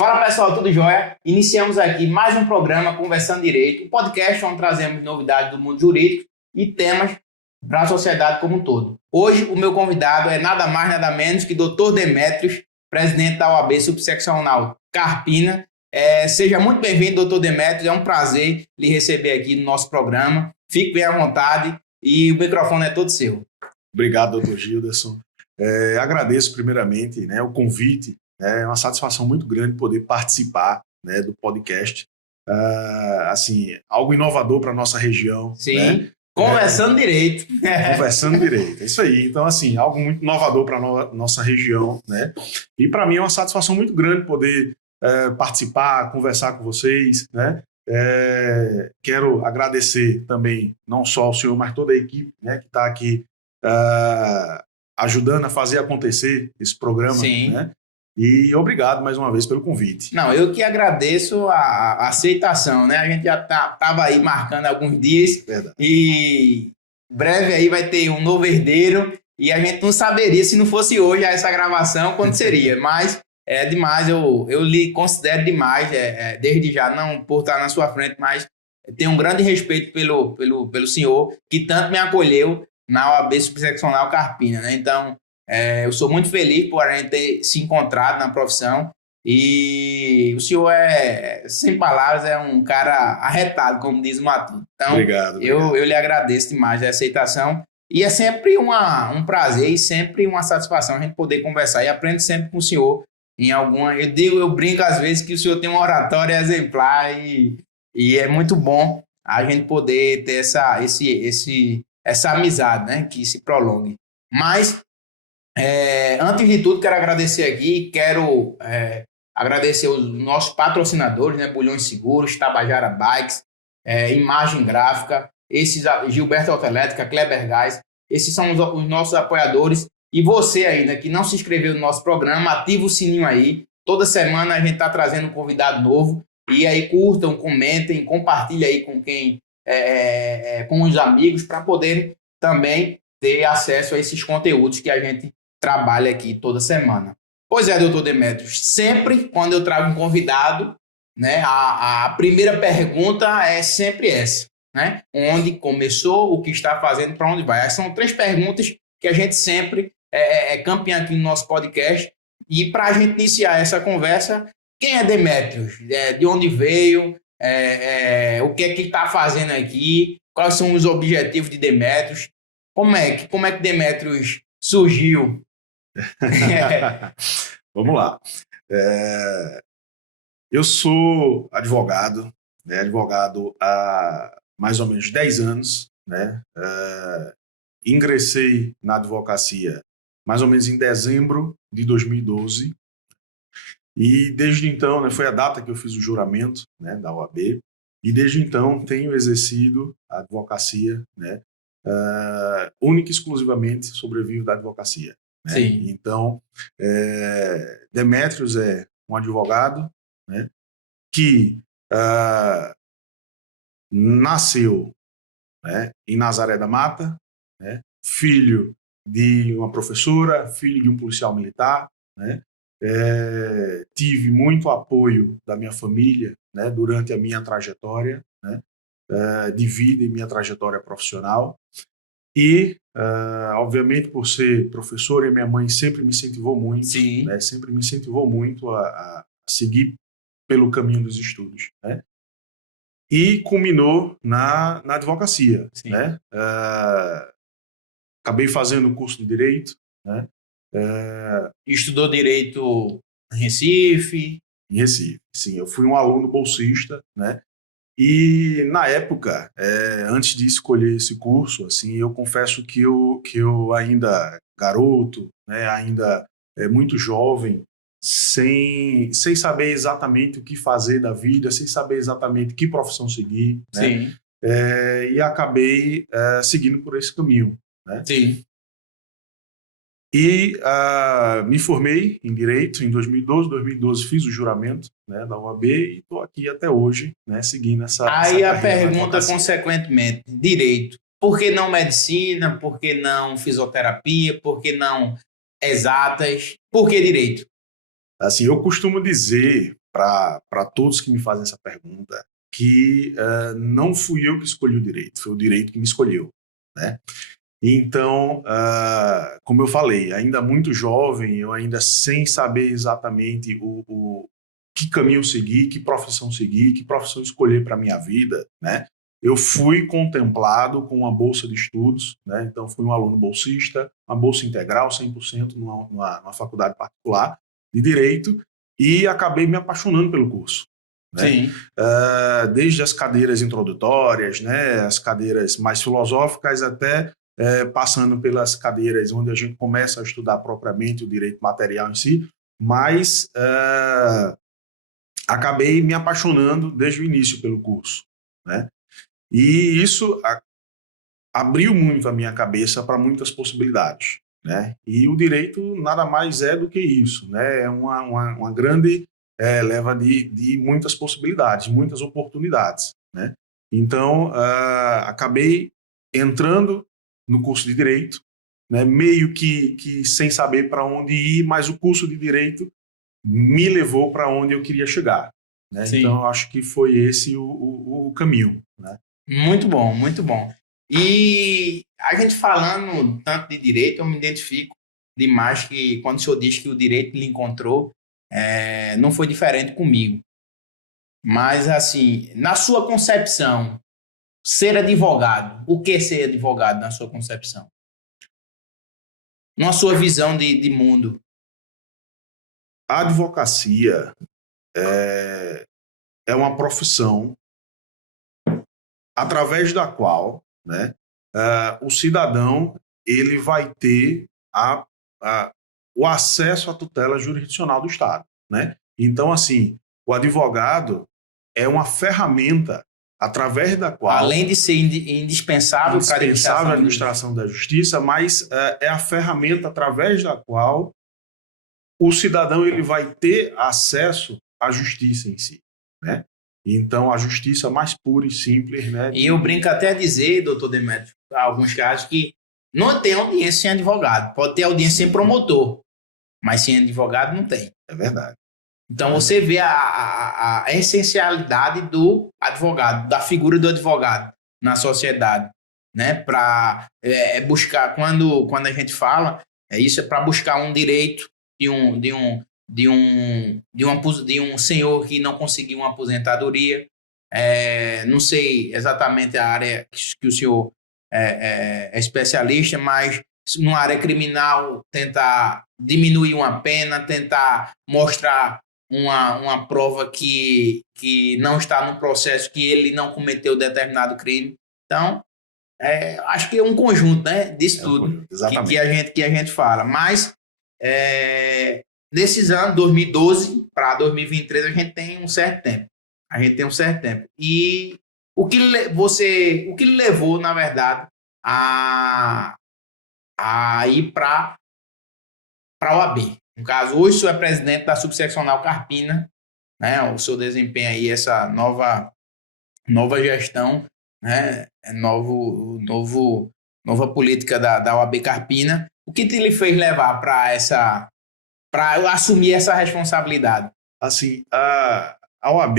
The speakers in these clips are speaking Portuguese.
Fala pessoal, tudo jóia? Iniciamos aqui mais um programa Conversando Direito, um podcast onde trazemos novidades do mundo jurídico e temas para a sociedade como um todo. Hoje o meu convidado é nada mais nada menos que Dr. Demétrios, presidente da OAB Subseccional Carpina. Seja muito bem-vindo, Dr. Demétrios, é um prazer lhe receber aqui no nosso programa. Fique bem à vontade e o microfone é todo seu. Obrigado, Dr. Gilderson. Agradeço primeiramente o convite. É uma satisfação muito grande poder participar do podcast. Algo inovador para a nossa região. Sim, conversando direito. Conversando direito, é isso aí. Então, algo muito inovador para a nossa região. E para mim é uma satisfação muito grande poder participar, conversar com vocês. Quero agradecer também, não só ao senhor, mas toda a equipe que está aqui ajudando a fazer acontecer esse programa. Sim. E obrigado mais uma vez pelo convite. Não, eu que agradeço a aceitação, A gente já estava aí marcando alguns dias. Verdade. E breve aí vai ter um novo herdeiro e a gente não saberia se não fosse hoje essa gravação quando seria, mas é demais, eu lhe considero demais, desde já, não por estar na sua frente, mas tenho um grande respeito pelo senhor que tanto me acolheu na OAB Subseccional Carpina, Então, eu sou muito feliz por a gente ter se encontrado na profissão e o senhor sem palavras, é um cara arretado, como diz o Matuto. Então, obrigado. Eu lhe agradeço demais a aceitação e é sempre um prazer e sempre uma satisfação a gente poder conversar e aprendo sempre com o senhor em alguma... Eu brinco às vezes que o senhor tem uma oratória exemplar e é muito bom a gente poder ter essa amizade, que se prolongue. Mas... antes de tudo, quero agradecer aqui, agradecer os nossos patrocinadores, Bulhões Seguros, Tabajara Bikes, Imagem Gráfica, Gilberto Autoelétrica, Kleber Gás, esses são os nossos apoiadores. E você ainda que não se inscreveu no nosso programa, ativa o sininho aí. Toda semana a gente está trazendo um convidado novo. E aí curtam, comentem, compartilhem aí com com os amigos para poderem também ter acesso a esses conteúdos que a gente trabalha aqui toda semana. Pois é, doutor Demétrios, sempre quando eu trago um convidado, a primeira pergunta é sempre essa, Onde começou, o que está fazendo, para onde vai? Essas são 3 perguntas que a gente sempre campeã aqui no nosso podcast. E para a gente iniciar essa conversa, quem é Demétrios? De onde veio? O que é que está fazendo aqui? Quais são os objetivos de Demétrios? Como é que Demétrios surgiu? Vamos lá. Eu sou advogado, advogado há mais ou menos 10 anos. Ingressei na advocacia mais ou menos em dezembro de 2012. E desde então, foi a data que eu fiz o juramento da OAB. E desde então tenho exercido a advocacia, única e exclusivamente sobrevivo da advocacia. Sim. Então, Demétrios é um advogado que nasceu em Nazaré da Mata, filho de uma professora, filho de um policial militar. Tive muito apoio da minha família durante a minha trajetória de vida e minha trajetória profissional. E, obviamente, por ser professor, e minha mãe sempre me incentivou muito, sempre me incentivou muito a seguir pelo caminho dos estudos. E culminou na advocacia. Acabei fazendo um curso de Direito. Estudou Direito em Recife? Em Recife, sim. Eu fui um aluno bolsista, E, na época, antes de escolher esse curso, eu confesso que eu ainda garoto, ainda muito jovem, sem saber exatamente o que fazer da vida, sem saber exatamente que profissão seguir, Sim. E acabei seguindo por esse caminho. Sim. E me formei em Direito em 2012. 2012 fiz o juramento da OAB e estou aqui até hoje, seguindo essa Aí essa a pergunta, consequentemente, Direito. Por que não Medicina? Por que não Fisioterapia? Por que não Exatas? Por que Direito? Eu costumo dizer para todos que me fazem essa pergunta que não fui eu que escolhi o direito, foi o direito que me escolheu, né? Então, como eu falei, ainda muito jovem, eu ainda sem saber exatamente o que caminho seguir, que profissão seguir, que profissão escolher para a minha vida, né? Eu fui contemplado com uma bolsa de estudos, né? Então fui um aluno bolsista, uma bolsa integral, 100% numa faculdade particular de Direito, e acabei me apaixonando pelo curso, né? Sim. Desde as cadeiras introdutórias, né? As cadeiras mais filosóficas, até passando pelas cadeiras onde a gente começa a estudar propriamente o direito material em si, mas acabei me apaixonando desde o início pelo curso, né? E isso abriu muito a minha cabeça para muitas possibilidades, né? E o direito nada mais é do que isso, né? É uma grande leva de muitas possibilidades, muitas oportunidades, né? Então, acabei entrando no curso de Direito, né? Meio que sem saber para onde ir, mas o curso de Direito me levou para onde eu queria chegar, né? Então, eu acho que foi esse o caminho, né? Muito bom, muito bom. E a gente falando tanto de direito, eu me identifico demais que quando o senhor diz que o direito lhe encontrou, não foi diferente comigo. Mas, assim, na sua concepção, ser advogado, o que é ser advogado na sua concepção? Na sua visão de mundo? A advocacia é uma profissão através da qual, né, o cidadão ele vai ter o acesso à tutela jurisdicional do Estado, né? Então, assim, o advogado é uma ferramenta através da qual, além de ser indispensável para a administração da justiça, mas é a ferramenta através da qual o cidadão ele vai ter acesso à justiça em si, né? Então, a justiça mais pura e simples, né? E eu brinco até a dizer, doutor Demétrio, alguns casos, que não tem audiência sem advogado. Pode ter audiência sem promotor, mas sem advogado não tem. É verdade. Então, você vê a essencialidade do advogado, da figura do advogado na sociedade, né? Para buscar, quando a gente fala, isso é para buscar um direito de um senhor que não conseguiu uma aposentadoria. Não sei exatamente a área que o senhor é especialista, mas numa área criminal, tentar diminuir uma pena, tentar mostrar uma prova que não está no processo, que ele não cometeu determinado crime. Então, acho que é um conjunto, né, disso tudo que a gente fala. Mas, nesses anos, 2012 para 2023, a gente tem um certo tempo. E o que lhe levou, na verdade, a ir para a OAB? No caso, hoje o senhor é presidente da subseccional Carpina, né? O senhor desempenha aí essa nova gestão, né? Nova política da OAB Carpina. O que lhe fez levar para assumir essa responsabilidade? Assim, a OAB,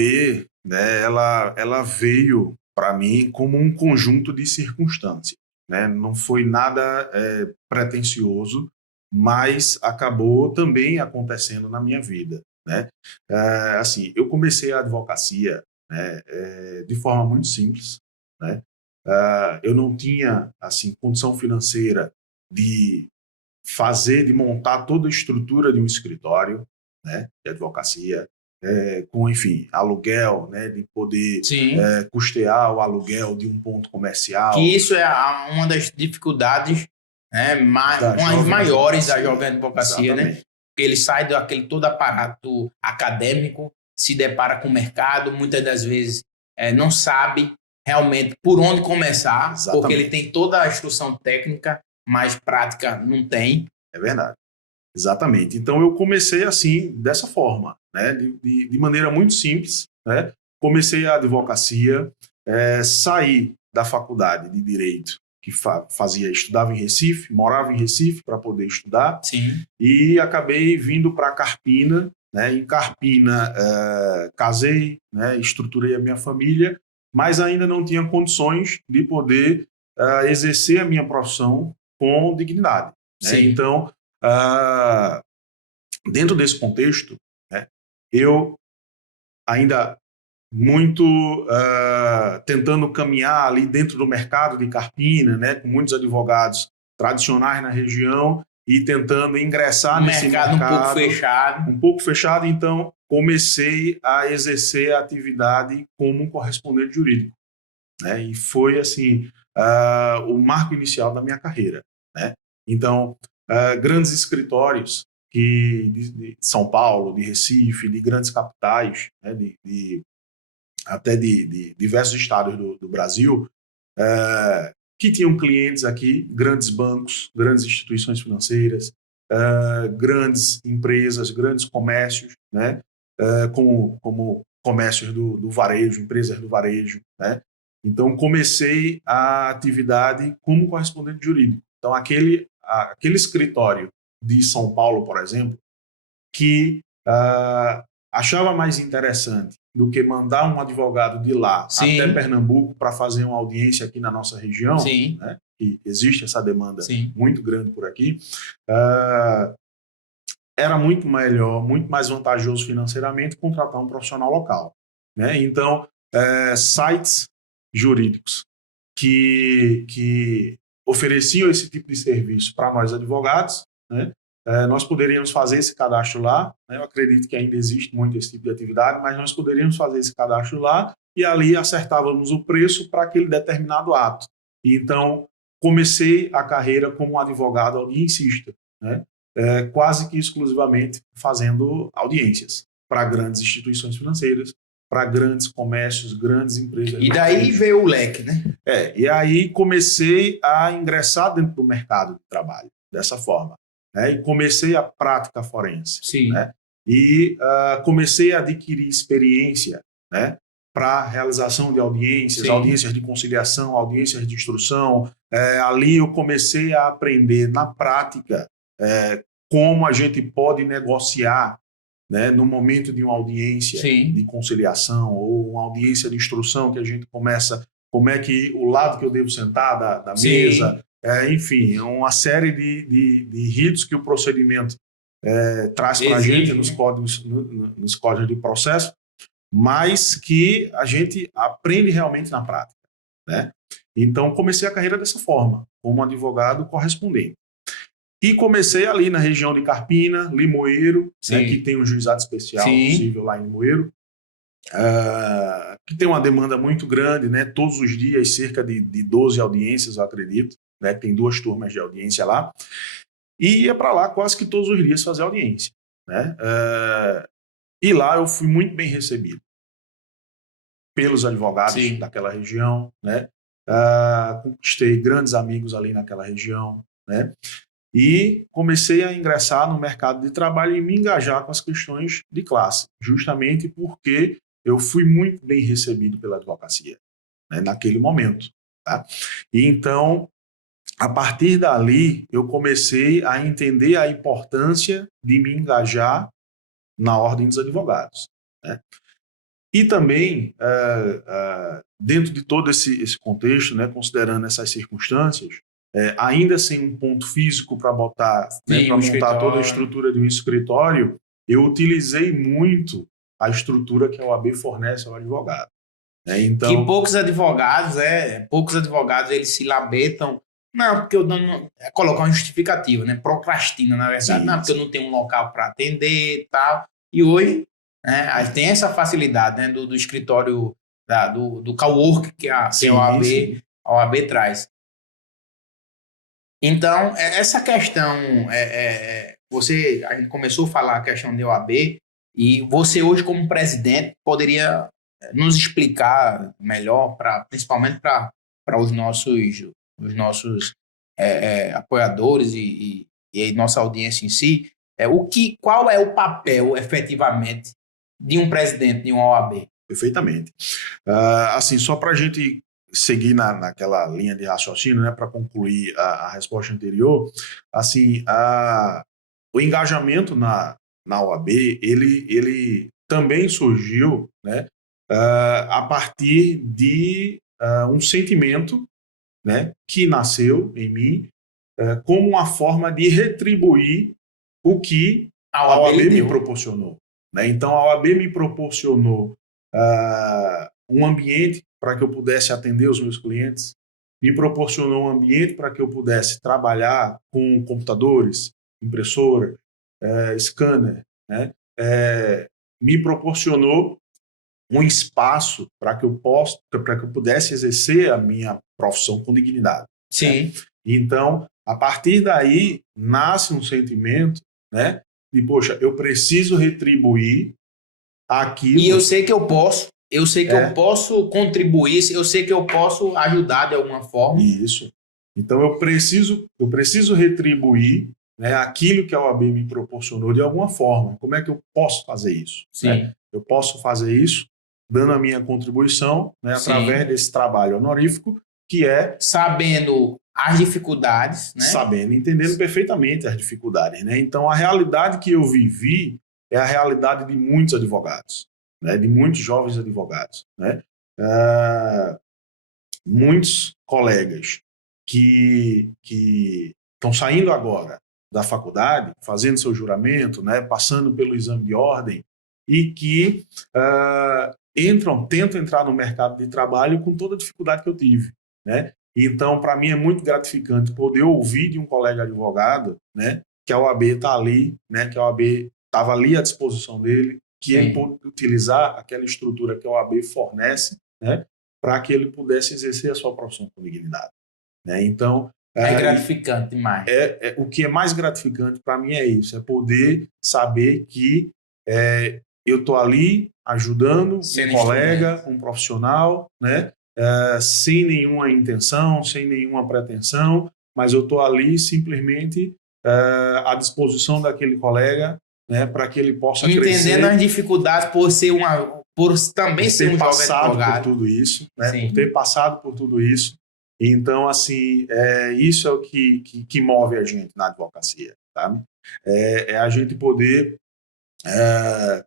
né, ela veio para mim como um conjunto de circunstâncias, né? Não foi nada pretensioso, mas acabou também acontecendo na minha vida, né? Assim, eu comecei a advocacia, né, de forma muito simples, né? Eu não tinha assim condição financeira de montar toda a estrutura de um escritório, né, de advocacia, com, enfim, aluguel, né, de poder custear o aluguel de um ponto comercial. Que isso é uma das dificuldades, né, uma das maiores da jovem advocacia, né? Porque ele sai daquele todo aparato acadêmico, se depara com o mercado, muitas das vezes não sabe realmente por onde começar, porque ele tem toda a instrução técnica, mas prática não tem. É verdade. Exatamente. Então, eu comecei assim, dessa forma, né? De maneira muito simples, né? Comecei a advocacia, saí da faculdade de Direito, que estudava em Recife, morava em Recife para poder estudar. Sim. E acabei vindo para Carpina, né? Em Carpina, casei, né? Estruturei a minha família, mas ainda não tinha condições de poder exercer a minha profissão com dignidade, né? Sim. Então, dentro desse contexto, né, eu ainda muito tentando caminhar ali dentro do mercado de Carpina, né, com muitos advogados tradicionais na região e tentando ingressar nesse mercado um pouco fechado. Então comecei a exercer a atividade como um correspondente jurídico, né, e foi assim o marco inicial da minha carreira, né? Então grandes escritórios de São Paulo, de Recife, de grandes capitais, né, até de diversos estados do Brasil, que tinham clientes aqui, grandes bancos, grandes instituições financeiras, grandes empresas, grandes comércios, né, como comércios do varejo, empresas do varejo, né? Então, comecei a atividade como correspondente jurídico. Então, aquele escritório de São Paulo, por exemplo, que achava mais interessante do que mandar um advogado de lá Sim. até Pernambuco para fazer uma audiência aqui na nossa região, Sim. né, que existe essa demanda Sim. muito grande por aqui, era muito melhor, muito mais vantajoso financeiramente contratar um profissional local, né? Então, sites jurídicos que ofereciam esse tipo de serviço para nós advogados, né? Nós poderíamos fazer esse cadastro lá, né? Eu acredito que ainda existe muito esse tipo de atividade, mas nós poderíamos fazer esse cadastro lá e ali acertávamos o preço para aquele determinado ato. E então, comecei a carreira como advogado audiencista, né? Quase que exclusivamente fazendo audiências para grandes instituições financeiras, para grandes comércios, grandes empresas. E daí veio o leque, né? E aí comecei a ingressar dentro do mercado de trabalho, dessa forma, né? E comecei a prática forense. Sim. Né? E comecei a adquirir experiência, né, para realização de audiências, Sim. audiências de conciliação, audiências de instrução. Ali eu comecei a aprender na prática como a gente pode negociar, né, no momento de uma audiência Sim. de conciliação ou uma audiência de instrução, que a gente começa, como é que o lado que eu devo sentar da mesa, enfim, uma série de ritos que o procedimento traz para a gente nos códigos de processo, mas que a gente aprende realmente na prática, né? Então, comecei a carreira dessa forma, como advogado correspondente. E comecei ali na região de Carpina, Limoeiro, né, que tem um juizado especial possível lá em Limoeiro, que tem uma demanda muito grande, né, todos os dias, cerca de 12 audiências, eu acredito, né, tem 2 turmas de audiência lá, e ia para lá quase que todos os dias fazer audiência, né? E lá eu fui muito bem recebido pelos advogados daquela região, né? Conquistei grandes amigos ali naquela região, né? E comecei a ingressar no mercado de trabalho e me engajar com as questões de classe, justamente porque eu fui muito bem recebido pela advocacia, né, naquele momento. Tá? E então, a partir dali, eu comecei a entender a importância de me engajar na Ordem dos Advogados. Né? E também, dentro de todo esse contexto, né, considerando essas circunstâncias, ainda sem um ponto físico para botar, né, para montar toda a estrutura de um escritório, eu utilizei muito a estrutura que a OAB fornece ao advogado. Então, que poucos advogados eles se labetam, não, porque eu não colocar uma justificativa, né? Procrastina, na verdade, não, porque eu não tenho um local para atender e tal. E hoje, né, tem essa facilidade, né, do escritório, do cowork que a OAB traz. Então, essa questão, a gente começou a falar a questão da OAB, e você hoje como presidente poderia nos explicar melhor, principalmente para os nossos apoiadores e nossa audiência em si, qual é o papel efetivamente de um presidente de uma OAB? Perfeitamente. Assim, só para a gente seguir naquela linha de raciocínio, né, para concluir a resposta anterior, assim, o engajamento na OAB, ele também surgiu, né, a partir de um sentimento, né, que nasceu em mim como uma forma de retribuir o que a OAB me proporcionou. Né? Então, a OAB me proporcionou um ambiente para que eu pudesse atender os meus clientes, me proporcionou um ambiente para que eu pudesse trabalhar com computadores, impressora, scanner, né? Me proporcionou um espaço para que eu pudesse exercer a minha profissão com dignidade. Sim. Né? Então, a partir daí, nasce um sentimento, né, de, poxa, eu preciso retribuir aquilo. E eu sei que eu posso, eu posso contribuir, eu sei que eu posso ajudar de alguma forma. Isso. Então, eu preciso retribuir, né, aquilo que a OAB me proporcionou de alguma forma. Como é que eu posso fazer isso? Sim. Né? Eu posso fazer isso dando a minha contribuição, né, através desse trabalho honorífico, que é... Sabendo as dificuldades, né? Sabendo, entendendo perfeitamente as dificuldades, né? Então, a realidade que eu vivi é a realidade de muitos advogados, né? De muitos jovens advogados, né? Muitos colegas que estão saindo agora da faculdade, fazendo seu juramento, né? Passando pelo exame de ordem e que tentam entrar no mercado de trabalho com toda a dificuldade que eu tive, né? Então, para mim é muito gratificante poder ouvir de um colega advogado, né, que a OAB está ali, né, que a OAB estava ali à disposição dele, que ele pôde utilizar aquela estrutura que a OAB fornece, né, para que ele pudesse exercer a sua profissão com dignidade. Né? Então, é gratificante demais. O que é mais gratificante para mim é isso, é poder saber que eu estou ali ajudando um colega, um profissional, né? Sem nenhuma intenção, sem nenhuma pretensão, mas eu estou ali simplesmente à disposição daquele colega, né, para que ele possa crescer. Entendendo as dificuldades por também ser um jovem advogado. Por tudo isso, né, por ter passado por tudo isso. Então, assim, isso é o que move a gente na advocacia, sabe? É a gente poder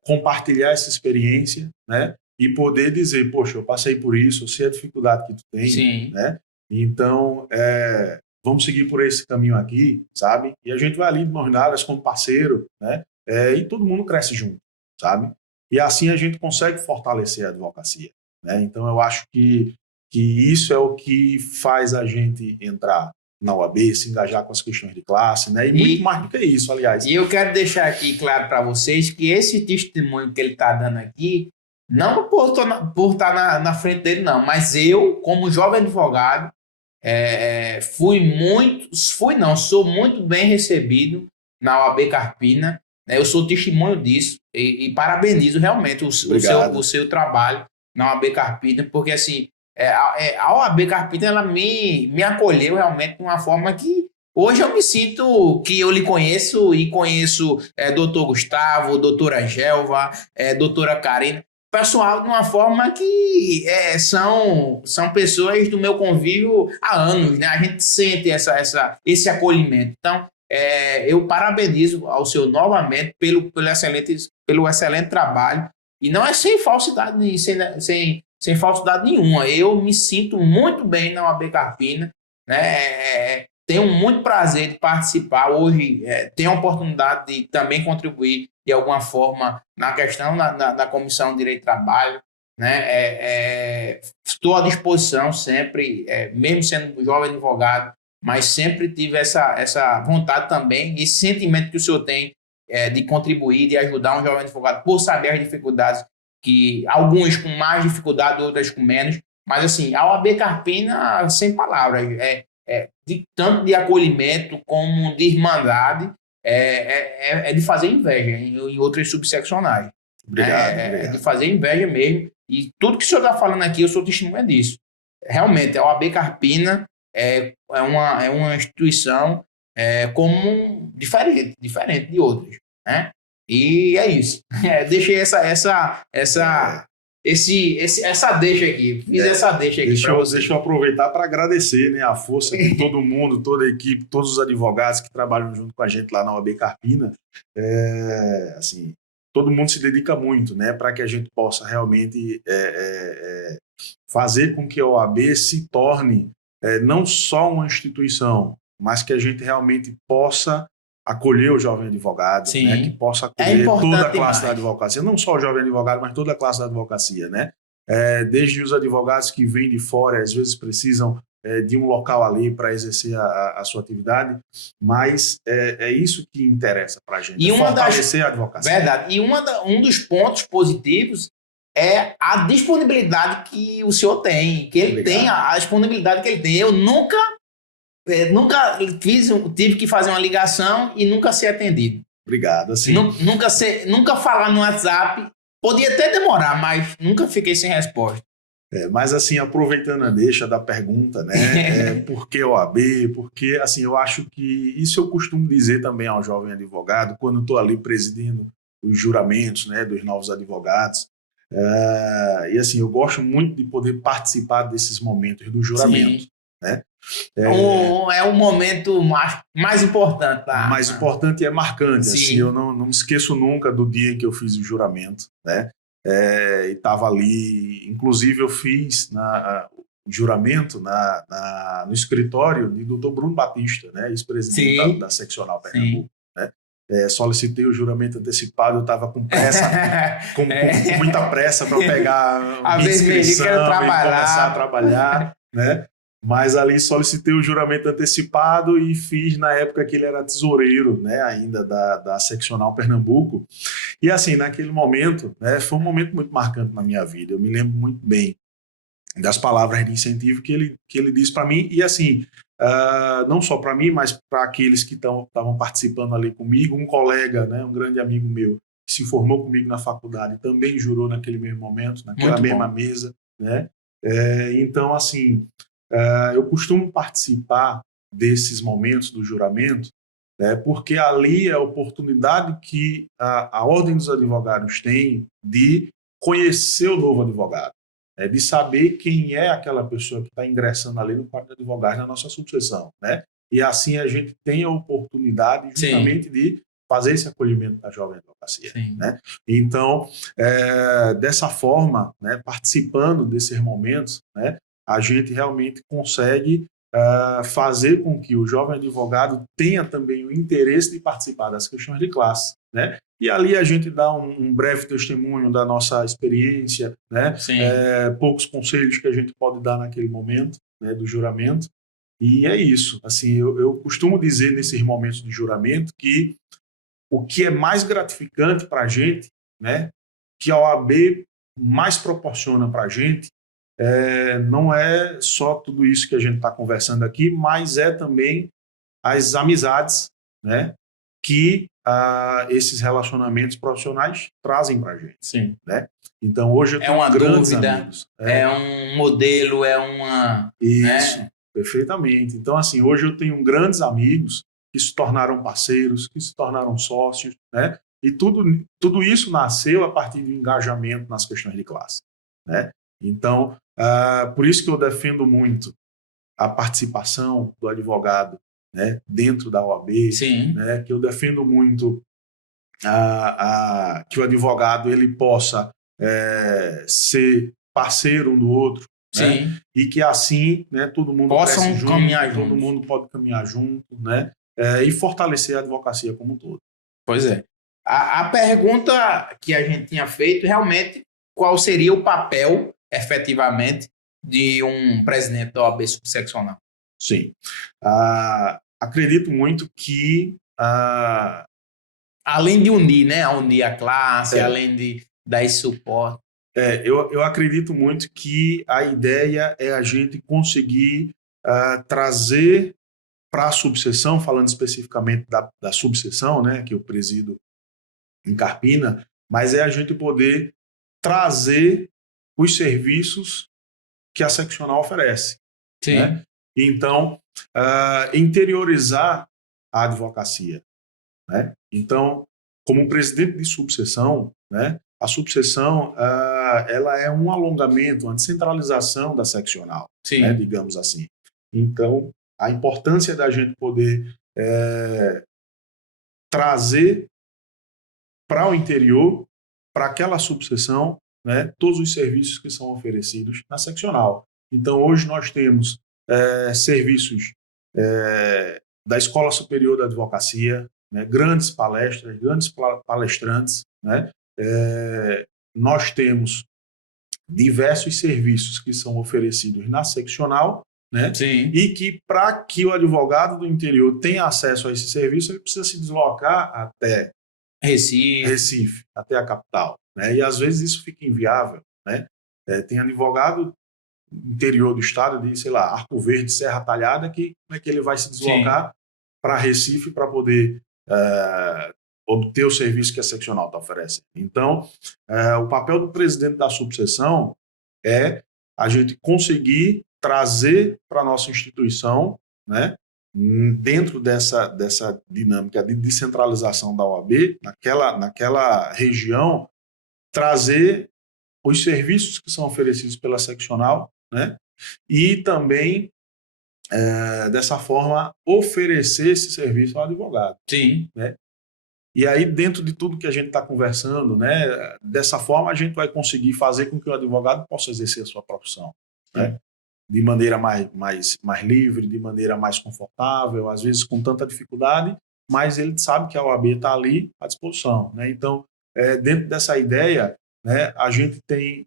compartilhar essa experiência, né? E poder dizer, poxa, eu passei por isso, eu sei a dificuldade que tu tem, Sim. Né? Então, vamos seguir por esse caminho aqui, sabe? E a gente vai ali de mãos dadas como parceiro, né? E todo mundo cresce junto, sabe? E assim a gente consegue fortalecer a advocacia, né? Então, eu acho que isso é o que faz a gente entrar na OAB, se engajar com as questões de classe, né? E muito mais do que isso, aliás. E eu quero deixar aqui claro para vocês que esse testemunho que ele está dando aqui, não por estar na frente dele, não, mas eu, como jovem advogado, sou muito bem recebido na OAB Carpina, né? Eu sou testemunho disso e parabenizo realmente o seu trabalho na OAB Carpina, porque assim, a OAB Carpina, ela me acolheu realmente de uma forma que hoje eu me sinto que eu lhe conheço e conheço doutor Gustavo, doutora Gelva, doutora Karina, pessoal de uma forma que são pessoas do meu convívio há anos, né? A gente sente esse acolhimento. Então, eu parabenizo ao senhor novamente pelo excelente trabalho, e não é sem falsidade, sem falsidade nenhuma. Eu me sinto muito bem na OAB Carpina, né? Tenho muito prazer de participar. Hoje tenho a oportunidade de também contribuir de alguma forma na questão da Comissão de Direito do Trabalho, né? Estou à disposição sempre, mesmo sendo jovem advogado, mas sempre tive essa vontade também, esse sentimento que o senhor tem de contribuir, de ajudar um jovem advogado por saber as dificuldades, que alguns com mais dificuldade, outras com menos, mas assim, a OAB Carpina, sem palavras, tanto de acolhimento como de irmandade, de fazer inveja em outras subseccionais. Obrigado. De fazer inveja mesmo, e tudo que o senhor está falando aqui, eu sou testemunha disso. Realmente, a OAB Carpina é uma instituição como diferente de outras, né? E é isso. Deixei essa essa deixa aqui. Fiz essa deixa aqui para você. Deixa eu aproveitar para agradecer, né, a força de todo mundo, toda a equipe, todos os advogados que trabalham junto com a gente lá na OAB Carpina. Assim, todo mundo se dedica muito, né, para que a gente possa realmente fazer com que a OAB se torne não só uma instituição, mas que a gente realmente possa acolher o jovem advogado, né, que possa acolher toda a classe da advocacia, não só o jovem advogado, mas toda a classe da advocacia, né? Desde os advogados que vêm de fora, às vezes precisam de um local ali para exercer a sua atividade, mas é isso que interessa para a gente, fortalecer a advocacia. Verdade. E um dos pontos positivos é a disponibilidade que o senhor tem, que ele tem, a disponibilidade que ele tem. Eu nunca tive que fazer uma ligação e nunca ser atendido. Obrigado. Assim. Nunca falar no WhatsApp. Podia até demorar, mas nunca fiquei sem resposta. Mas assim, aproveitando a deixa da pergunta, né? Por que OAB? Porque assim, eu acho que isso eu costumo dizer também ao jovem advogado quando estou ali presidindo os juramentos, né, dos novos advogados. E assim, eu gosto muito de poder participar desses momentos do juramento. Né? É o momento mais importante. Mais importante e marcante. Assim, eu não me esqueço nunca do dia em que eu fiz o juramento. Né? E estava ali, inclusive eu fiz o juramento no escritório de Dr. Bruno Batista, né? Ex-presidente da Seccional Pernambuco. Né? Solicitei o juramento antecipado, eu estava com pressa, com muita pressa para pegar a minha inscrição e começar a trabalhar, né? Mas ali solicitei o juramento antecipado e fiz na época que ele era tesoureiro, né, ainda da Seccional Pernambuco. E assim, naquele momento, né, foi um momento muito marcante na minha vida. Eu me lembro muito bem das palavras de incentivo que ele disse para mim. E assim, não só para mim, mas para aqueles que estavam participando ali comigo. Um colega, né, um grande amigo meu, que se formou comigo na faculdade, também jurou naquele mesmo momento, naquela mesma mesa. Né? Então, assim... eu costumo participar desses momentos do juramento, né, porque ali é a oportunidade que a Ordem dos Advogados tem de conhecer o novo advogado, de saber quem é aquela pessoa que está ingressando ali no quadro de advogados na nossa subseção. Né? E assim a gente tem a oportunidade justamente de fazer esse acolhimento da jovem advocacia. Né? Então, dessa forma, né, participando desses momentos, né, a gente realmente consegue fazer com que o jovem advogado tenha também o interesse de participar das questões de classe. Né? E ali a gente dá um breve testemunho da nossa experiência, né? Poucos conselhos que a gente pode dar naquele momento, né, do juramento. E é isso. Assim, eu costumo dizer nesses momentos de juramento que o que é mais gratificante para a gente, né, que a OAB mais proporciona para a gente, não é só tudo isso que a gente está conversando aqui, mas é também as amizades, né, que esses relacionamentos profissionais trazem para a gente. Né? Então, hoje eu tenho uma grandes dúvida, amigos. É um modelo, Isso, né? Perfeitamente. Então, assim, hoje eu tenho grandes amigos que se tornaram parceiros, que se tornaram sócios, né? E tudo isso nasceu a partir do engajamento nas questões de classe. Né? Então, por isso que eu defendo muito a participação do advogado, né, dentro da OAB, né, que eu defendo muito que o advogado ele possa ser parceiro um do outro, né, e que assim, né, todo mundo cresce junto, todo mundo pode caminhar junto, né, e fortalecer a advocacia como um todo. Pois é. A pergunta que a gente tinha feito, realmente, qual seria o papel, efetivamente, de um presidente da OAB subseccional? Sim. Acredito muito que... além de unir, né? Unir a classe, além de dar esse suporte. Eu acredito muito que a ideia é a gente conseguir trazer para a subseção, falando especificamente da subseção, né, que eu presido em Carpina, mas é a gente poder trazer os serviços que a seccional oferece. Né? Então, interiorizar a advocacia. Né? Então, como presidente de subseção, né, a subseção ela é um alongamento, uma descentralização da seccional, Sim. né, digamos assim. Então, a importância da gente poder trazer para o interior, para aquela subseção, né, todos os serviços que são oferecidos na seccional. Então, hoje nós temos serviços da Escola Superior da Advocacia, né, grandes palestras, grandes palestrantes, né, nós temos diversos serviços que são oferecidos na seccional, né, Sim. e que, para que o advogado do interior tenha acesso a esse serviço, ele precisa se deslocar até Recife, até a capital, né? E às vezes isso fica inviável, né? Tem advogado interior do estado de, sei lá, Arco Verde, Serra Talhada, que como é que ele vai se deslocar para Recife para poder obter o serviço que a seccional está oferecendo? Então, o papel do presidente da subseção é a gente conseguir trazer para a nossa instituição, né, dentro dessa dinâmica de descentralização da OAB, naquela região, trazer os serviços que são oferecidos pela seccional, né? E também, dessa forma, oferecer esse serviço ao advogado. Sim. Né? E aí, dentro de tudo que a gente está conversando, né, dessa forma a gente vai conseguir fazer com que o advogado possa exercer a sua profissão, né? De maneira mais livre, de maneira mais confortável, às vezes com tanta dificuldade, mas ele sabe que a OAB está ali à disposição, né? Então, dentro dessa ideia, né,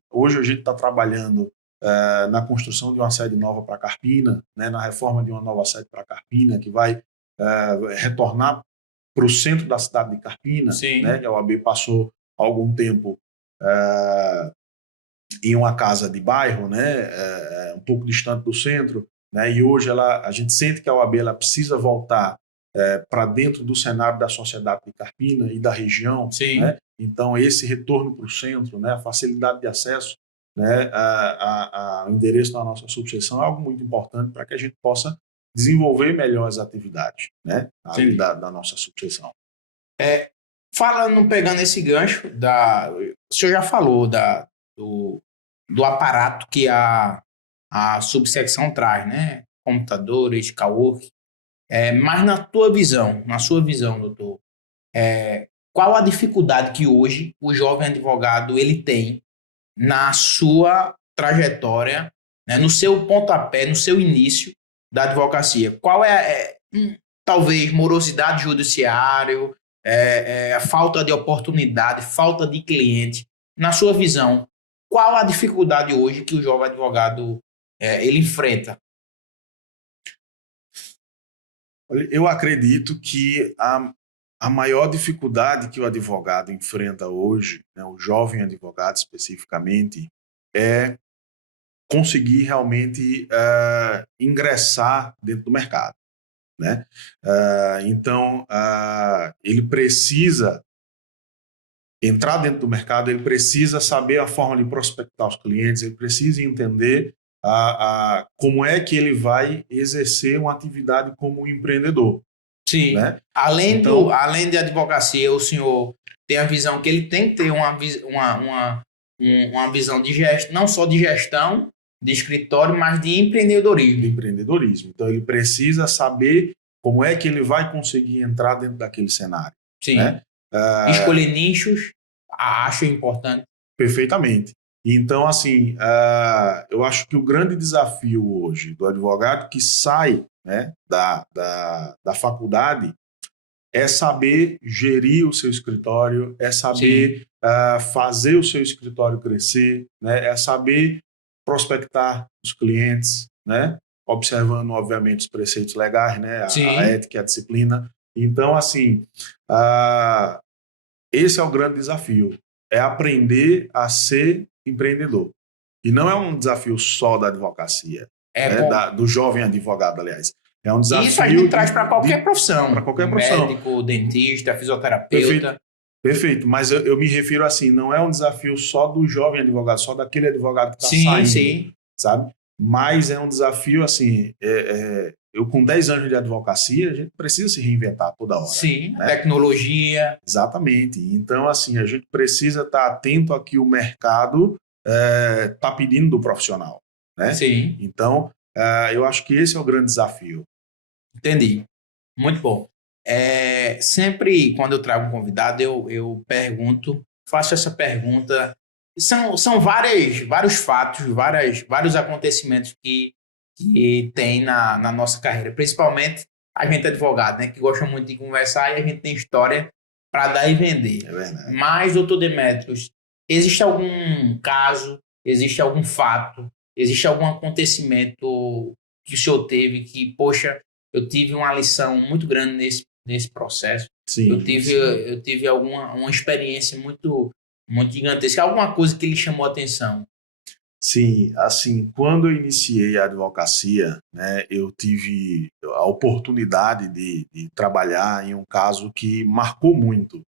hoje a gente está trabalhando na construção de uma sede nova para Carpina, né, na reforma de uma nova sede para Carpina, que vai retornar para o centro da cidade de Carpina, né, que a OAB passou algum tempo em uma casa de bairro, né, um pouco distante do centro, né, e hoje a gente sente que a OAB ela precisa voltar para dentro do cenário da sociedade de Carpina e da região. Né? Então, esse retorno para o centro, né, a facilidade de acesso, né, ao endereço da nossa subseção é algo muito importante para que a gente possa desenvolver melhor as atividades, né, da nossa subseção. Pegando esse gancho, o senhor já falou do aparato que a subsecção traz, né? Computadores, coworking. Mas na sua visão, doutor, qual a dificuldade que hoje o jovem advogado ele tem na sua trajetória, né, no seu pontapé, no seu início da advocacia? Qual talvez, morosidade judiciária, falta de oportunidade, falta de cliente? Na sua visão, qual a dificuldade hoje que o jovem advogado ele enfrenta? Eu acredito que a maior dificuldade que o advogado enfrenta hoje, né, o jovem advogado especificamente, é conseguir realmente ingressar dentro do mercado. Né? Então, ele precisa entrar dentro do mercado, ele precisa saber a forma de prospectar os clientes, ele precisa entender como é que ele vai exercer uma atividade como empreendedor. Sim. Né? Além de advocacia, o senhor tem a visão que ele tem que ter uma visão de gestão, não só de gestão, de escritório, mas de empreendedorismo. Então, ele precisa saber como é que ele vai conseguir entrar dentro daquele cenário. Sim. Né? Escolher nichos, acho importante. Perfeitamente. Então, assim, eu acho que o grande desafio hoje do advogado que sai, né, da faculdade é saber gerir o seu escritório, é saber fazer o seu escritório crescer, né, é saber prospectar os clientes, né, observando, obviamente, os preceitos legais, né, a ética e a disciplina. Então, assim, esse é o grande desafio, é aprender a ser empreendedor. E não é um desafio só da advocacia, do jovem advogado, aliás. É um desafio. Isso a gente traz para qualquer profissão. Para qualquer profissão. Médico, dentista, fisioterapeuta. Perfeito. Mas eu me refiro assim, não é um desafio só do jovem advogado, só daquele advogado que está saindo. Sim. Sabe? Mas é um desafio, assim, eu com 10 anos de advocacia, a gente precisa se reinventar toda hora. Sim, né? Tecnologia. Exatamente. Então, assim, a gente precisa estar atento a que o mercado está pedindo do profissional, né? Sim, Então, eu acho que esse é o grande desafio. entendi. Muito bom. Sempre quando eu trago um convidado, eu pergunto, faço essa pergunta. São vários fatos, vários acontecimentos que tem na nossa carreira. Principalmente a gente é advogado, né? Que gosta muito de conversar e a gente tem história para dar e vender. É verdade. Mas, doutor Demetrios, existe algum caso, existe algum fato, existe algum acontecimento que o senhor teve que, poxa, eu tive uma lição muito grande nesse processo. Eu Sim, tive, sim. eu tive uma experiência muito gigantesca, alguma coisa que lhe chamou a atenção. Sim, assim, quando eu iniciei a advocacia, né, eu tive a oportunidade de trabalhar em um caso que marcou muito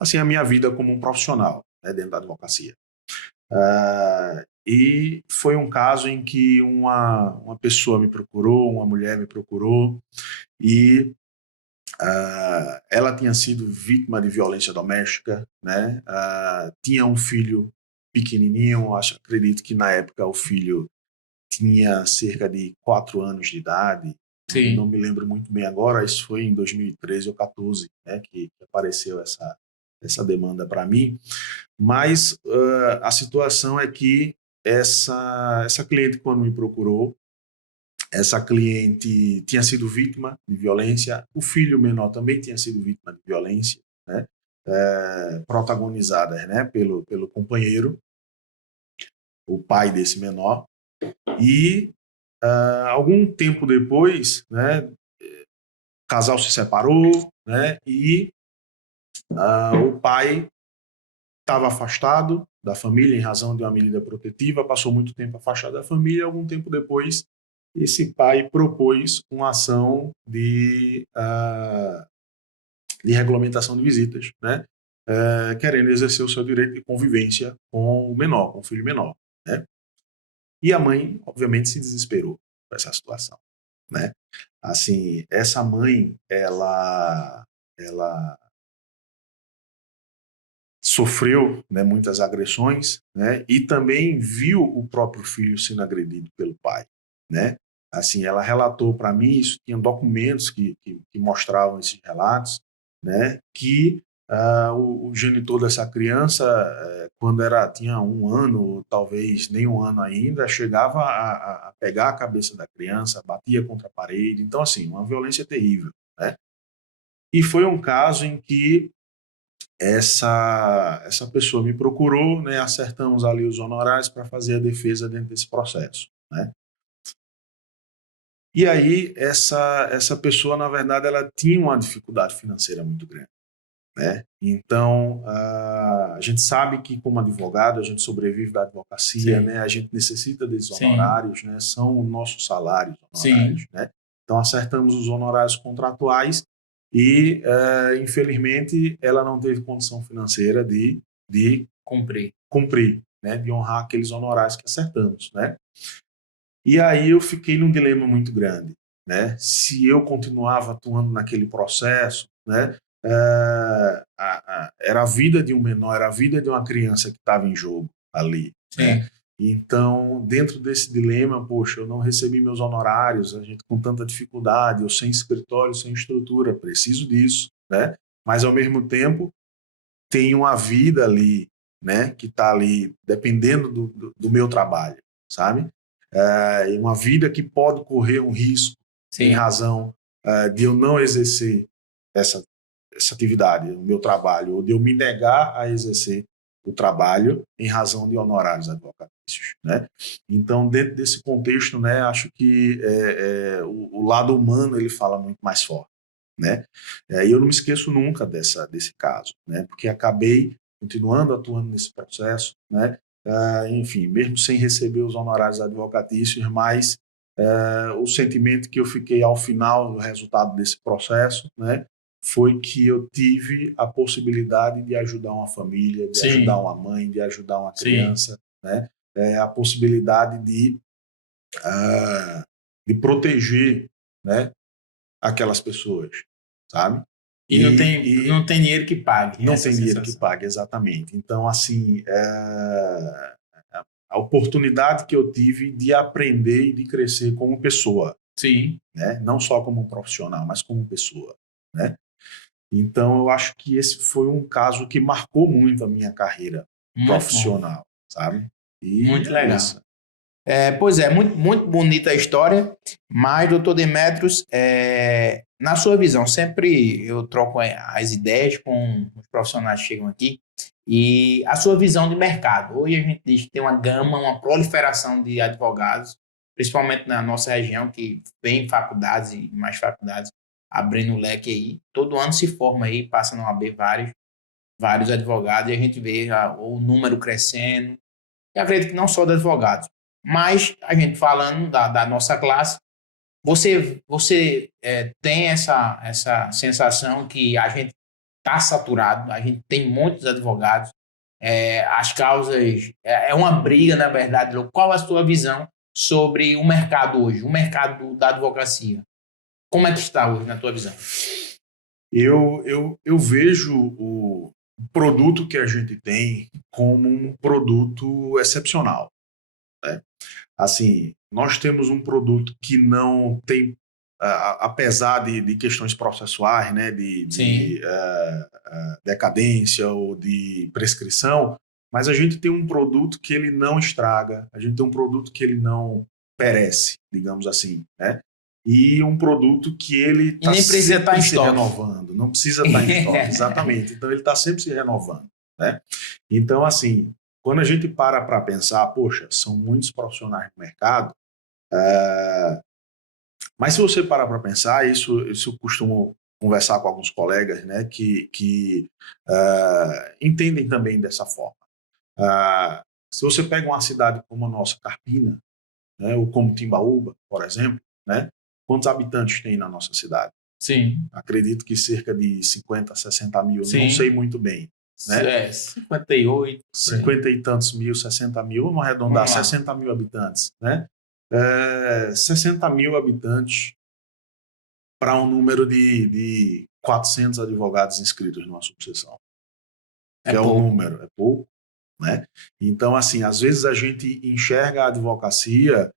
assim, a minha vida como um profissional, né, dentro da advocacia. E foi um caso em que uma pessoa me procurou, uma mulher me procurou, e ela tinha sido vítima de violência doméstica, né? Tinha um filho pequenininho, acredito que na época o filho tinha cerca de 4 anos de idade, não Sim, me lembro muito bem agora, isso foi em 2013 ou 14, né, que apareceu essa demanda para mim, mas a situação é que essa cliente, quando me procurou, essa cliente tinha sido vítima de violência, o filho menor também tinha sido vítima de violência, né, protagonizada, né, pelo companheiro, o pai desse menor, e algum tempo depois, né, o casal se separou, né, e o pai estava afastado da família em razão de uma medida protetiva, passou muito tempo afastado da família, algum tempo depois esse pai propôs uma ação de regulamentação de visitas, né, querendo exercer o seu direito de convivência com o menor, com o filho menor, né. E a mãe, obviamente, se desesperou com essa situação, né. Assim, essa mãe, ela sofreu, né, muitas agressões, né, e também viu o próprio filho sendo agredido pelo pai, né. Assim, ela relatou para mim, isso tinha documentos que mostravam esses relatos, né, que o genitor dessa criança, quando tinha 1 ano, talvez nem 1 ano ainda, chegava a pegar a cabeça da criança, batia contra a parede, então assim, uma violência terrível, né. E foi um caso em que essa pessoa me procurou, né, acertamos ali os honorários para fazer a defesa dentro desse processo, né. E aí essa pessoa, na verdade, ela tinha uma dificuldade financeira muito grande, né. Então, a gente sabe que como advogado a gente sobrevive da advocacia, sim, né, a gente necessita desses sim, honorários, né, são o nosso salário, os sim, honorários, né. Então acertamos os honorários contratuais e, infelizmente, ela não teve condição financeira de cumpri. cumprir, né, de honrar aqueles honorários que acertamos, né. E aí eu fiquei num dilema muito grande, né, se eu continuava atuando naquele processo, né, era a vida de um menor, era a vida de uma criança que estava em jogo ali, né. Sim, Então, dentro desse dilema, poxa, eu não recebi meus honorários, a gente com tanta dificuldade, eu sem escritório, sem estrutura, preciso disso, né, mas ao mesmo tempo tem uma vida ali, né, que está ali dependendo do meu trabalho, sabe? Uma vida que pode correr um risco em sim, razão de eu não exercer essa, essa atividade, o meu trabalho, ou de eu me negar a exercer o trabalho em razão de honorários advocatícios, né? Então, dentro desse contexto, né, acho que o lado humano ele fala muito mais forte, né? E eu não me esqueço nunca desse caso, né? Porque acabei continuando atuando nesse processo, né? Enfim, mesmo sem receber os honorários advocatícios, mas o sentimento que eu fiquei ao final do resultado desse processo, né? Foi que eu tive a possibilidade de ajudar uma família, de ajudar sim, uma mãe, de ajudar uma sim, criança, né? A possibilidade de proteger, né, aquelas pessoas, sabe? E não tem dinheiro que pague. Não tem dinheiro que pague, exatamente. Então, assim, a oportunidade que eu tive de aprender e de crescer como pessoa. Sim. Né? Não só como profissional, mas como pessoa. Né? Então, eu acho que esse foi um caso que marcou muito a minha carreira profissional, sabe? E muito legal. Isso. Pois é, muito, muito bonita a história, mas, doutor Demetrios, na sua visão, sempre eu troco as ideias com os profissionais que chegam aqui, e a sua visão de mercado. Hoje a gente diz que tem uma gama, uma proliferação de advogados, principalmente na nossa região, que vem faculdades e mais faculdades abrindo o leque aí. Todo ano se forma aí, passa na OAB vários advogados, e a gente vê o número crescendo. Eu acredito que não só de advogados, mas a gente falando da nossa classe, você tem essa sensação que a gente está saturado, a gente tem muitos advogados, as causas, é uma briga, na verdade. Qual a sua visão sobre o mercado hoje, o mercado da advocacia? Como é que está hoje, na tua visão? Eu vejo o produto que a gente tem como um produto excepcional. Né? Assim, nós temos um produto que não tem, apesar de questões processuais, né, de decadência ou de prescrição, mas a gente tem um produto que ele não estraga, a gente tem um produto que ele não perece, digamos assim, né? E um produto que ele está sempre se renovando, não precisa estar em estoque, exatamente. Então ele está sempre se renovando, né? Então, assim, quando a gente para pensar, poxa, são muitos profissionais no mercado, mas se você parar para pensar, isso eu costumo conversar com alguns colegas, né, que entendem também dessa forma. Se você pega uma cidade como a nossa, Carpina, né, ou como Timbaúba, por exemplo, né, quantos habitantes tem na nossa cidade? Sim. Acredito que cerca de 50, 60 mil, sim. Não sei muito bem. Né? 58. 50 e tantos mil, 60 mil, vamos arredondar, 60 mil habitantes. Né? 60 mil habitantes para um número de 400 advogados inscritos numa subseção. Que é um número, é pouco. Né? Então, assim, às vezes a gente enxerga a advocacia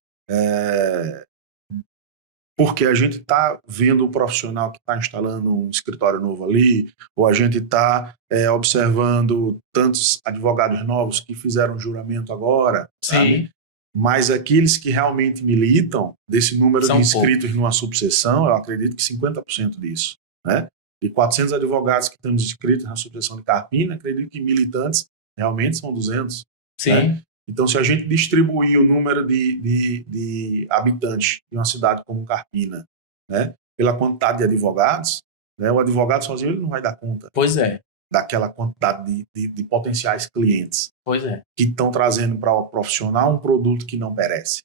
porque a gente está vendo o profissional que está instalando um escritório novo ali, ou a gente está observando tantos advogados novos que fizeram juramento agora, sabe? Mas aqueles que realmente militam, desse número de inscritos numa subseção, eu acredito que 50% disso. Né? De 400 advogados que estamos inscritos na subseção de Carpina, acredito que militantes realmente são 200. Sim. Né? Então, se a gente distribuir o número de habitantes de uma cidade como Carpina, né, pela quantidade de advogados, né, o advogado sozinho ele não vai dar conta. Pois é. Daquela quantidade de potenciais clientes. Pois é. Que estão trazendo para o profissional um produto que não perece.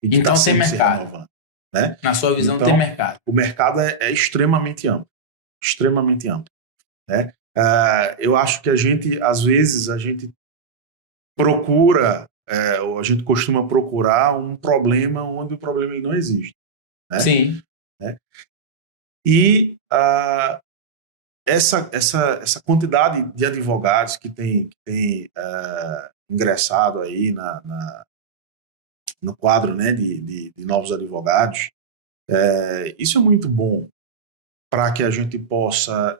E que então tem mercado. Se renovando, né? Na sua visão, então, tem mercado. O mercado é extremamente amplo. Extremamente amplo. Né? Eu acho que às vezes, a gente procura, ou a gente costuma procurar um problema onde o problema ele não existe. Né? Sim. Né? E essa quantidade de advogados que tem ingressado aí no quadro, né, de novos advogados, isso é muito bom para que a gente possa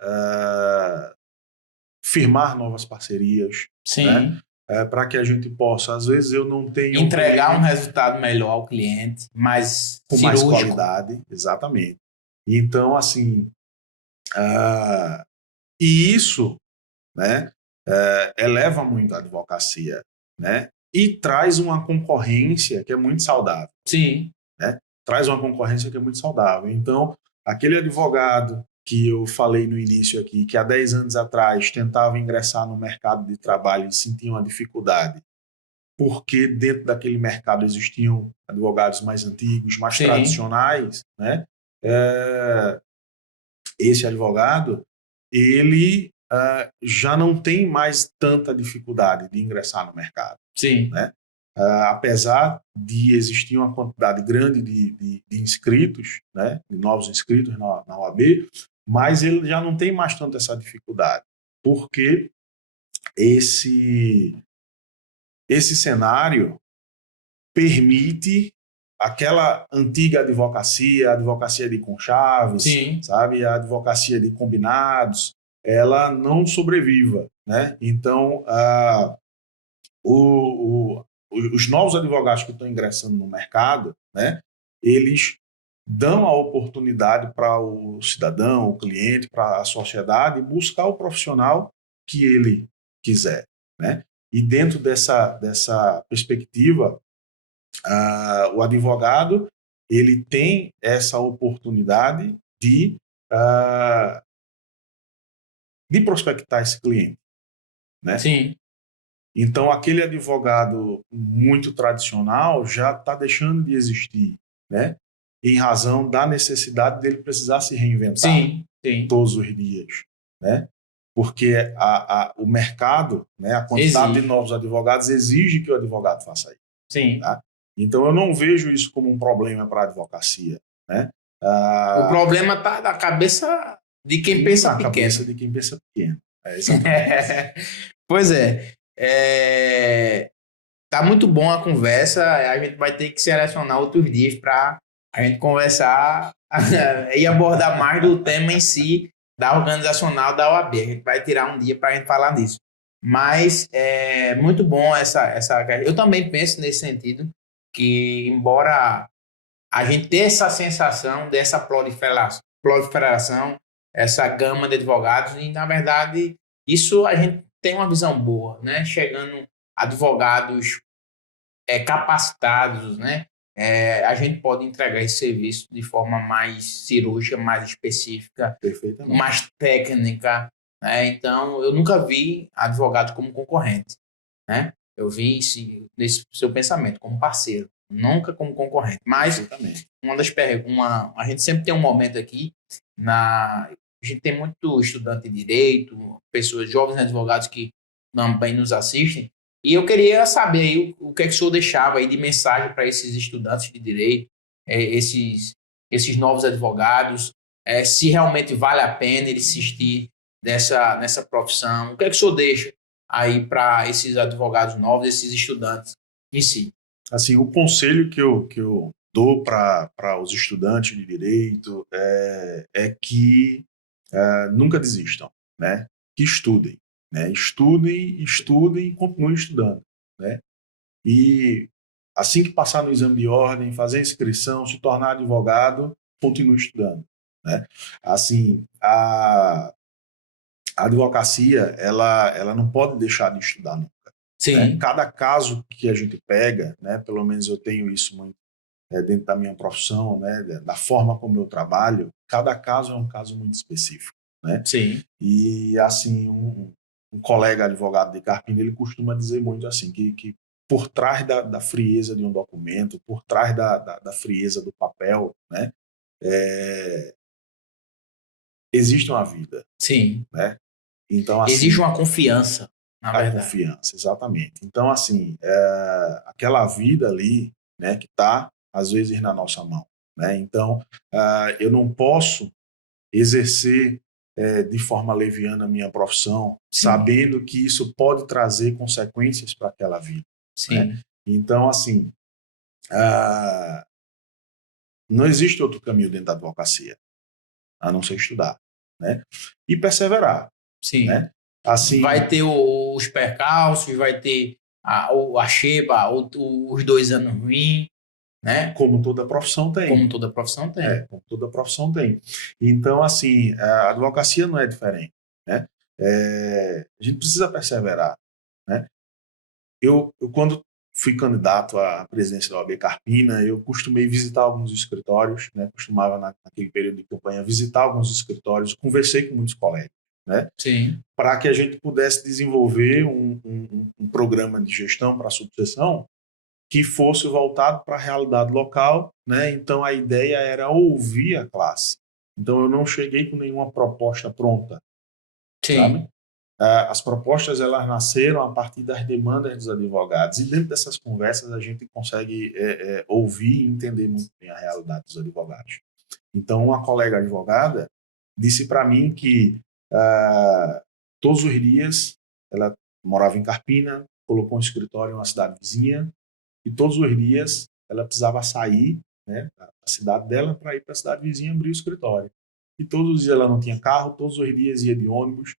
firmar novas parcerias. Sim. Né? Para que a gente possa, às vezes eu não tenho... Entregar um resultado melhor ao cliente, mais com cirúrgico. Mais qualidade, exatamente. Então, assim, e isso, né, eleva muito a advocacia, né, e traz uma concorrência que é muito saudável. Sim. Né? Traz uma concorrência que é muito saudável. Então, aquele advogado que eu falei no início aqui, que há 10 anos atrás tentava ingressar no mercado de trabalho e sentia uma dificuldade, porque dentro daquele mercado existiam advogados mais antigos, mais Sim. tradicionais, né? Esse advogado, ele já não tem mais tanta dificuldade de ingressar no mercado. Sim. Né? Apesar de existir uma quantidade grande de inscritos, né, de novos inscritos na OAB, mas ele já não tem mais tanto essa dificuldade, porque esse cenário permite aquela antiga advocacia, a advocacia de conchaves, Sim. sabe, a advocacia de combinados, ela não sobreviva, né? Então, os novos advogados que estão ingressando no mercado, né, eles dão a oportunidade para o cidadão, o cliente, para a sociedade buscar o profissional que ele quiser, né? E dentro dessa perspectiva, o advogado ele tem essa oportunidade ah, de prospectar esse cliente, né? Sim. Então, aquele advogado muito tradicional já está deixando de existir, né? Em razão da necessidade dele precisar se reinventar Sim. Sim. todos os dias, né? Porque o mercado, né, a quantidade de Exige. novos advogados exige que o advogado faça isso. Sim. Tá? Então, eu não vejo isso como um problema para a advocacia, né? O problema está na cabeça de quem pensa Na pequeno. cabeça de quem pensa pequeno. Exatamente. Pois é. Tá muito bom a conversa. A gente vai ter que selecionar outros dias para a gente conversar e abordar mais do tema em si da organizacional da OAB. A gente vai tirar um dia para a gente falar disso. Mas é muito bom essa. Eu também penso nesse sentido que, embora a gente tenha essa sensação dessa proliferação, essa gama de advogados, e na verdade isso a gente tem uma visão boa, né? Chegando advogados capacitados, né? A gente pode entregar esse serviço de forma mais cirúrgica, mais específica, mais técnica, né? Então, eu nunca vi advogado como concorrente, né? Eu vi nesse seu pensamento como parceiro, nunca como concorrente. Mas a gente sempre tem um momento aqui a gente tem muito estudante de direito, pessoas jovens advogados que também nos assistem. E eu queria saber aí o que é que o senhor deixava aí de mensagem para esses estudantes de direito, esses novos advogados, se realmente vale a pena ele insistir nessa profissão. O que é que o senhor deixa aí para esses advogados novos, esses estudantes em si? Assim, o conselho que eu dou para os estudantes de direito é que nunca desistam, né? Que estudem, né? Estudem e continuem estudando, né? E assim que passar no exame de ordem, fazer a inscrição, se tornar advogado, continue estudando, né? Assim, a advocacia, ela não pode deixar de estudar nunca, né? Sim. Cada caso que a gente pega, né? Pelo menos eu tenho isso muito dentro da minha profissão, né? Da forma como eu trabalho, cada caso é um caso muito específico, né? Sim. E, assim, um colega advogado de Carpina, ele costuma dizer muito assim, que por trás da frieza de um documento, por trás da frieza do papel, né, existe uma vida. Sim. Né? Então, assim, existe uma confiança, na verdade. A confiança, exatamente. Então, assim, aquela vida ali, né, que está, às vezes, na nossa mão. Né? Então, eu não posso exercer de forma leviana a minha profissão, Sim. sabendo que isso pode trazer consequências para aquela vida. Sim. Né? Então, assim, não existe outro caminho dentro da advocacia, a não ser estudar, né? E perseverar. Sim. Né? Assim, vai ter os percalços, vai ter a xeba, os 2 anos ruins, né? Como toda profissão tem. Como toda profissão tem. Como toda profissão tem. Então, assim, a advocacia não é diferente. Né? A gente precisa perseverar. Né? Eu, quando fui candidato à presidência da OAB Carpina, eu costumei visitar alguns escritórios, né? Costumava, naquele período de campanha, visitar alguns escritórios, conversei com muitos colegas, né? Sim. Para que a gente pudesse desenvolver um programa de gestão para a subseção que fosse voltado para a realidade local, né? Então a ideia era ouvir a classe. Então eu não cheguei com nenhuma proposta pronta, Sim. sabe? As propostas elas nasceram a partir das demandas dos advogados e dentro dessas conversas a gente consegue ouvir e entender muito bem a realidade dos advogados. Então uma colega advogada, disse para mim que todos os dias ela morava em Carpina, colocou um escritório em uma cidade vizinha e todos os dias ela precisava sair, né, da cidade dela para ir para a cidade vizinha abrir o escritório. E todos os dias ela não tinha carro, todos os dias ia de ônibus,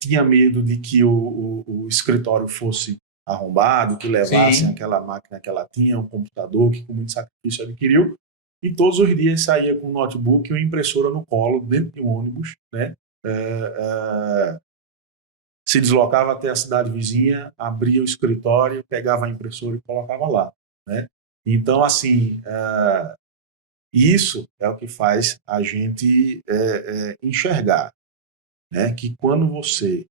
tinha medo de que o escritório fosse arrombado, que levassem aquela máquina que ela tinha, um computador que com muito sacrifício adquiriu, e todos os dias saía com um notebook e uma impressora no colo, dentro de um ônibus, né? Se deslocava até a cidade vizinha, abria o escritório, pegava a impressora e colocava lá, né? Então, assim, isso é o que faz a gente enxergar, né? Que quando você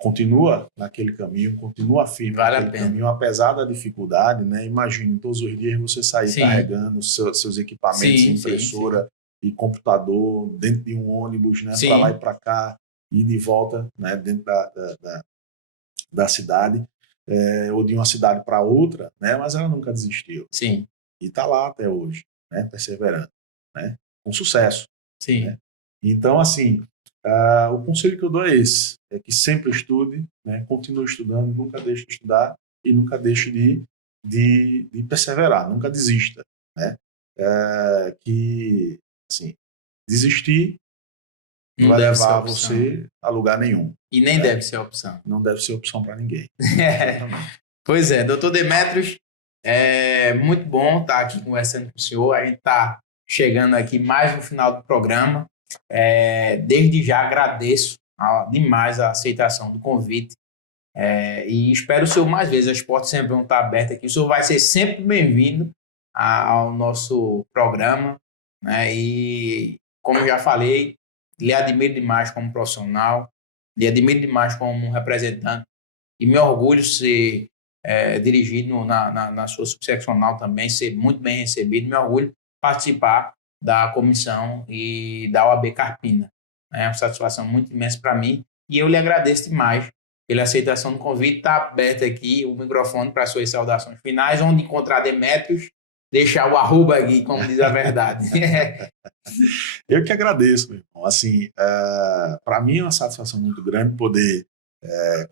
continua naquele caminho, continua firme naquele caminho, apesar da dificuldade, né? Imagine todos os dias você sair carregando seus equipamentos, impressora e computador dentro de um ônibus, né? Para lá e para cá, ir de volta, né? Dentro da cidade, ou de uma cidade para outra, né? Mas ela nunca desistiu. Sim. E está lá até hoje, né? Perseverando, né? Com sucesso. Sim. Né? Então, assim, o conselho que eu dou é esse, é que sempre estude, né? Continue estudando, nunca deixe de estudar e nunca deixe de perseverar, nunca desista, né? Que, assim, desistir não vai levar você a lugar nenhum. E nem deve ser opção. Não deve ser opção para ninguém. Pois é, doutor Demetrios, é muito bom estar aqui conversando com o senhor. A gente está chegando aqui mais no final do programa. Desde já agradeço demais a aceitação do convite e espero o senhor mais vezes. As portas sempre vão estar abertas aqui. O senhor vai ser sempre bem-vindo ao nosso programa, né? E, como eu já falei, lhe admiro demais como profissional, lhe admiro demais como representante e me orgulho de ser dirigido na sua subseccional também, ser muito bem recebido. Me orgulho de participar da comissão e da OAB Carpina. É uma satisfação muito imensa para mim e eu lhe agradeço demais pela aceitação do convite. Está aberto aqui o microfone para suas saudações finais, onde encontrar Demetrios, deixar o arroba aqui, como diz a verdade. Eu que agradeço, meu irmão. Assim, para mim é uma satisfação muito grande poder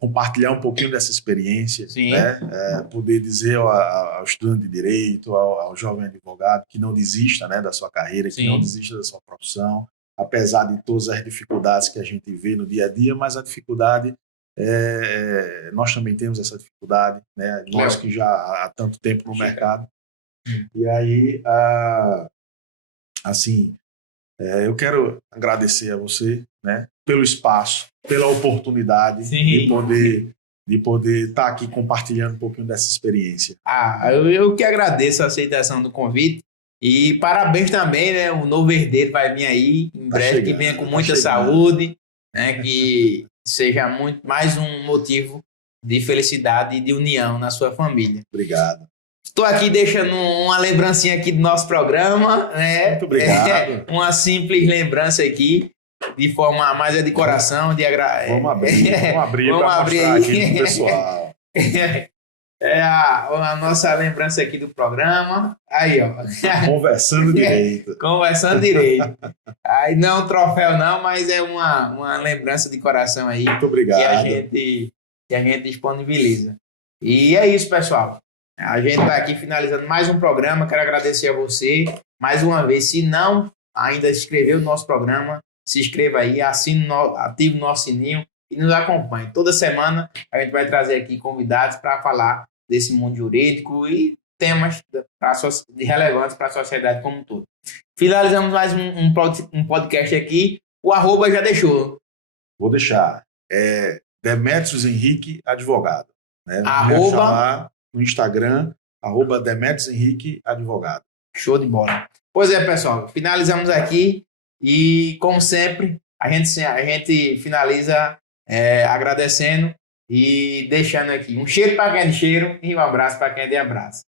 compartilhar um pouquinho dessa experiência, né? Poder dizer ao estudante de direito, ao jovem advogado que não desista, né, da sua carreira, que não desista da sua profissão, apesar de todas as dificuldades que a gente vê no dia a dia, mas a dificuldade, nós também temos essa dificuldade, né? Nós que já há tanto tempo no mercado. E aí, assim, eu quero agradecer a você, né, pelo espaço, pela oportunidade de poder estar aqui compartilhando um pouquinho dessa experiência. Eu que agradeço a aceitação do convite e parabéns também, né? O novo herdeiro vai vir aí em breve, que venha com muita saúde, né? Que seja mais um motivo de felicidade e de união na sua família. Obrigado. Estou aqui deixando uma lembrancinha aqui do nosso programa, né? Muito obrigado. Uma simples lembrança aqui, de forma mais de coração, de Vamos abrir para mostrar aqui pro pessoal. A nossa lembrança aqui do programa. Aí, ó. Conversando direito. Conversando direito. Aí não é um troféu não, mas é uma lembrança de coração aí. Muito obrigado. Que a gente disponibiliza. E é isso, pessoal. A gente está aqui finalizando mais um programa. Quero agradecer a você mais uma vez. Se não ainda se inscreveu no nosso programa, se inscreva aí, ative o nosso sininho e nos acompanhe. Toda semana a gente vai trazer aqui convidados para falar desse mundo jurídico e temas relevantes para a sociedade como um todo. Finalizamos mais um podcast aqui. O arroba já deixou. Vou deixar. Demetrios Henrique Advogado. Né? Arroba... no Instagram, @Demetrios Henrique Advogado. Show de bola. Pois é, pessoal, finalizamos aqui e, como sempre, a gente finaliza agradecendo e deixando aqui um cheiro para quem é de cheiro e um abraço para quem é de abraço.